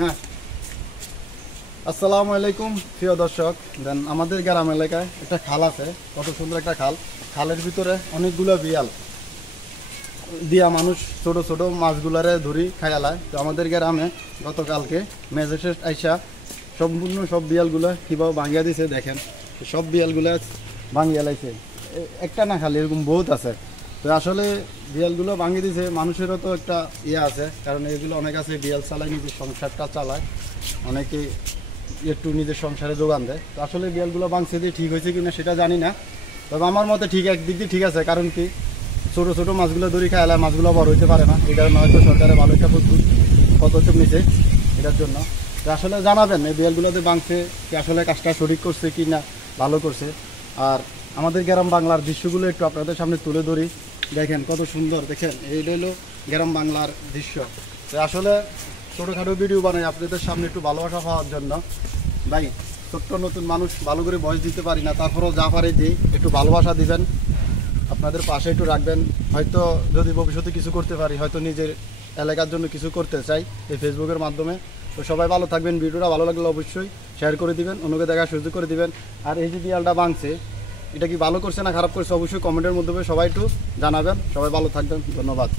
হ্যাঁ, আসসালামু আলাইকুম প্রিয় দর্শক। দেন আমাদের গ্রাম এলাকায় একটা খাল আছে, কত সুন্দর একটা খাল। খালের ভিতরে অনেকগুলো বিয়াল দিয়া মানুষ ছোট ছোট মাছগুলারে ধরি খায়ালায়। তো আমাদের গ্রামে গতকালকে ম্যাজিস্ট্রেট আইসা সম্পূর্ণ সব বিয়ালগুলো কীভাবে ভাঙিয়া দিছে দেখেন। সব বিয়ালগুলো ভাঙিয়া লাইছে, একটা না খালি এরকম বহুত আছে। তো আসলে বিয়ালগুলো ভাঙিয়ে দিছে, মানুষেরও তো একটা ইয়ে আছে, কারণ এগুলো অনেক আছে বিয়াল চালায়, নিজের সংসারটা চালায়, অনেকে একটু নিজের সংসারে যোগান দেয়। তো আসলে বিয়ালগুলো ভাঙছে দিয়ে ঠিক হয়েছে কিনা সেটা জানি না, তবে আমার মতে ঠিক, একদিক দিয়ে ঠিক আছে। কারণ কি, ছোটো ছোটো মাছগুলো ধরি খাইলে মাছগুলো বড় হইতে পারে না, এটার হয়তো সরকারে ভালো একটা পদক্ষেপ নিছে এটার জন্য। তো আসলে জানাবেন এই বিয়ালগুলোতে ভাঙছে কি আসলে কাজটা সঠিক করছে কি না, ভালো করছে। আর আমাদের গ্রাম বাংলার দৃশ্যগুলো একটু আপনাদের সামনে তুলে ধরি। দেখেন কত সুন্দর, দেখেন এইটা হলো গ্রাম বাংলার দৃশ্য। তো আসলে ছোটোখাটো ভিডিও বানাই আপনাদের সামনে একটু ভালোবাসা পাওয়ার জন্য। ভাই, ছোট্ট নতুন মানুষ, ভালো করে ভয়েস দিতে পারি না, তারপরেও যা পারে দিই, একটু ভালোবাসা দিবেন, আপনাদের পাশে একটু রাখবেন। হয়তো যদি ভবিষ্যতে কিছু করতে পারি, হয়তো নিজের এলাকার জন্য কিছু করতে চাই এই ফেসবুকের মাধ্যমে। তো সবাই ভালো থাকবেন, ভিডিওটা ভালো লাগলে অবশ্যই শেয়ার করে দিবেন, অন্যকে দেখার সুযোগ করে দিবেন। আর এই যে বিয়ালটা ভাঙছে, এটা কি ভালো করছে না খারাপ করছে অবশ্যই কমেন্টের মাধ্যমে সবাই একটু জানাবেন। সবাই ভালো থাকবেন, ধন্যবাদ।